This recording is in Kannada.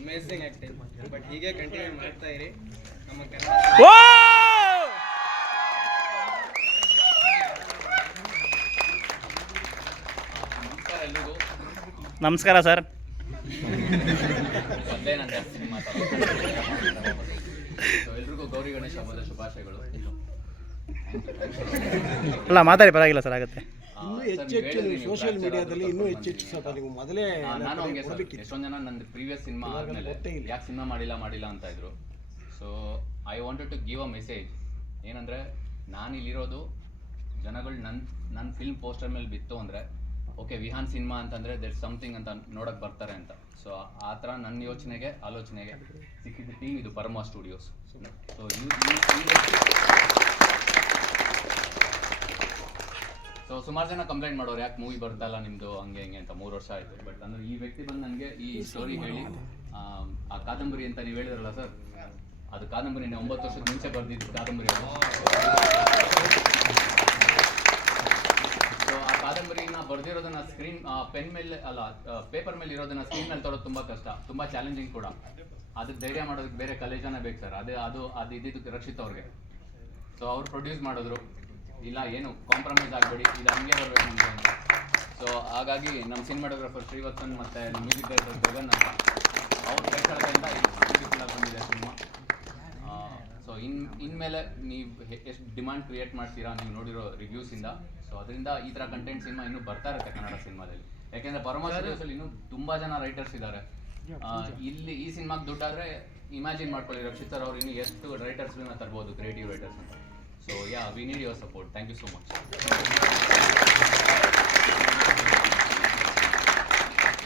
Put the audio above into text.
Amazing acting. ಬಟ್ ಹೀಗೆ ಕಂಟಿನ್ಯೂ ಮಾಡ್ತಾ ಇರಿ. ನಮ್ಮ ಕನ್ನಡ ಎಲ್ರಿಗೂ ನಮಸ್ಕಾರ ಸರ್. ಮೊದಲೇ ನಾನು ಜಾಸ್ತಿ ಮಾತಾಡೋದು. ಎಲ್ರಿಗೂ ಗೌರಿ ಗಣೇಶ ಹಬ್ಬದ ಶುಭಾಶಯಗಳು. ಅಲ್ಲ ಮಾತಾಡಿ, ಪರವಾಗಿಲ್ಲ ಸರ್, ಆಗುತ್ತೆ. ಇನ್ನೂ ಹೆಚ್ಚೆಚ್ಚು ಸೋಷಿಯಲ್ ಮೀಡಿಯಾದಲ್ಲಿ ಇನ್ನೂ ಹೆಚ್ಚೆಚ್ಚು ಸ್ವಲ್ಪ ನೀವು ಮೊದಲೇ ನಾನು ಹಂಗೆ ಸರ್, ಎಷ್ಟೊಂದು ಜನ ನಂದು ಪ್ರೀವಿಯಸ್ ಸಿನಿಮಾ ಆದಮೇಲೆ ಯಾಕೆ ಸಿನಿಮಾ ಮಾಡಿಲ್ಲ ಅಂತ ಇದ್ರು. So I wanted to give a message. ಏನಂದರೆ ನಾನು ಇಲ್ಲಿರೋದು ಜನಗಳು ನನ್ನ ಫಿಲ್ಮ್ ಪೋಸ್ಟರ್ ಮೇಲೆ ಬಿತ್ತು ಅಂದರೆ ಓಕೆ ವಿಹಾನ್ ಸಿನಿಮಾ ಅಂತಂದರೆ ದೇರ್ ಸಮಥಿಂಗ್ ಅಂತ ನೋಡೋಕ್ಕೆ ಬರ್ತಾರೆ ಅಂತ. ಸೊ ಆ ಥರ ನನ್ನ ಆಲೋಚನೆಗೆ ಸಿಕ್ಕಿದ ಟೀಮ್ ಇದು ಪರಮ ಸ್ಟುಡಿಯೋಸ್. ಸೊ ಸುಮಾರು ಜನ ಕಂಪ್ಲೇಂಟ್ ಮಾಡೋರು, ಯಾಕೆ ಮೂವಿ ಬರ್ತಾ ಇಲ್ಲ ನಿಮ್ಮದು ಹಂಗೆ ಹಿಂಗೆ ಅಂತ. 3 ವರ್ಷ ಆಯಿತು. ಬಟ್ ಅಂದರೆ ಈ ವ್ಯಕ್ತಿ ಬಂದು ನನಗೆ ಈ ಸ್ಟೋರಿ ಹೇಳಿ, ಆ ಕಾದಂಬರಿ ಅಂತ ನೀವು ಹೇಳಿದ್ರಲ್ಲ ಸರ್, ಅದು ಕಾದಂಬರಿ 9 ವರ್ಷದ ಮುಂಚೆ ಬರೆದಿದ್ದು ಕಾದಂಬರಿ. ಸೊ ಆ ಕಾದಂಬರಿನ ಬರೆದಿರೋದನ್ನ ಸ್ಕ್ರೀನ್ ಪೆನ್ ಮೇಲೆ ಅಲ್ಲ ಪೇಪರ್ ಮೇಲೆ ಇರೋದನ್ನ ಸ್ಕ್ರೀನ್ ಮೇಲೆ ತರೋದು ತುಂಬ ಕಷ್ಟ, ತುಂಬ ಚಾಲೆಂಜಿಂಗ್ ಕೂಡ. ಅದಕ್ಕೆ ಧೈರ್ಯ ಮಾಡೋದಕ್ಕೆ ಬೇರೆ ಕಲೇಜನ ಬೇಕು ಸರ್. ಅದು ಇದ್ದಿದ್ದಕ್ಕೆ ರಕ್ಷಿತ್ ಅವ್ರಿಗೆ. ಸೊ ಅವ್ರು ಪ್ರೊಡ್ಯೂಸ್ ಮಾಡಿದ್ರು, ಇಲ್ಲ ಏನು ಕಾಂಪ್ರಮೈಸ್ ಆಗಬೇಡಿ, ಇದು ಹಂಗೆ ಬರಬೇಕು ನಿಮಗೆ ಅಂತ. ಸೊ ಹಾಗಾಗಿ ನಮ್ಮ ಸಿನಿಮಾಟೋಗ್ರಫರ್ ಶ್ರೀವತ್ಸನ್ ಮತ್ತು ಮ್ಯೂಸಿಕ್ ಡೈರೆಕ್ಟರ್ ಜಗನ್ ಅಂತ ಅವ್ರ ಕೈಕಳದಿಂದ ಬ್ಯೂಟಿಫುಲ್ಲಾಗಿ ಬಂದಿದೆ ಸಿನಿಮಾ. ಸೊ ಇನ್ಮೇಲೆ ನೀವು ಎಷ್ಟು ಡಿಮಾಂಡ್ ಕ್ರಿಯೇಟ್ ಮಾಡ್ತೀರಾ ನೀವು ನೋಡಿರೋ ರಿವ್ಯೂಸಿಂದ. ಸೊ ಅದರಿಂದ ಈ ಥರ ಕಂಟೆಂಟ್ ಸಿನಿಮಾ ಇನ್ನೂ ಬರ್ತಾ ಇರುತ್ತೆ ಕನ್ನಡ ಸಿನಿಮಾದಲ್ಲಿ. ಯಾಕೆಂದರೆ ಪರಮ ಸ್ಟುಡಿಯೋಸಲ್ಲಿ ಇನ್ನೂ ತುಂಬ ಜನ ರೈಟರ್ಸ್ ಇದ್ದಾರೆ. ಇಲ್ಲಿ ಈ ಸಿನಿಮಾಗೆ ದುಡ್ಡಾದರೆ ಇಮ್ಯಾಜಿನ್ ಮಾಡ್ಕೊಳ್ಳಿ ರಕ್ಷಿತ್ ಸರ್ ಅವ್ರು ಇನ್ನೂ ಎಷ್ಟು ರೈಟರ್ಸ್ಗಳನ್ನ ತರ್ಬೋದು, ಕ್ರಿಯೇಟಿವ್ ರೈಟರ್ಸ್ ಅಂತ. So yeah, we need your support. Thank you so much.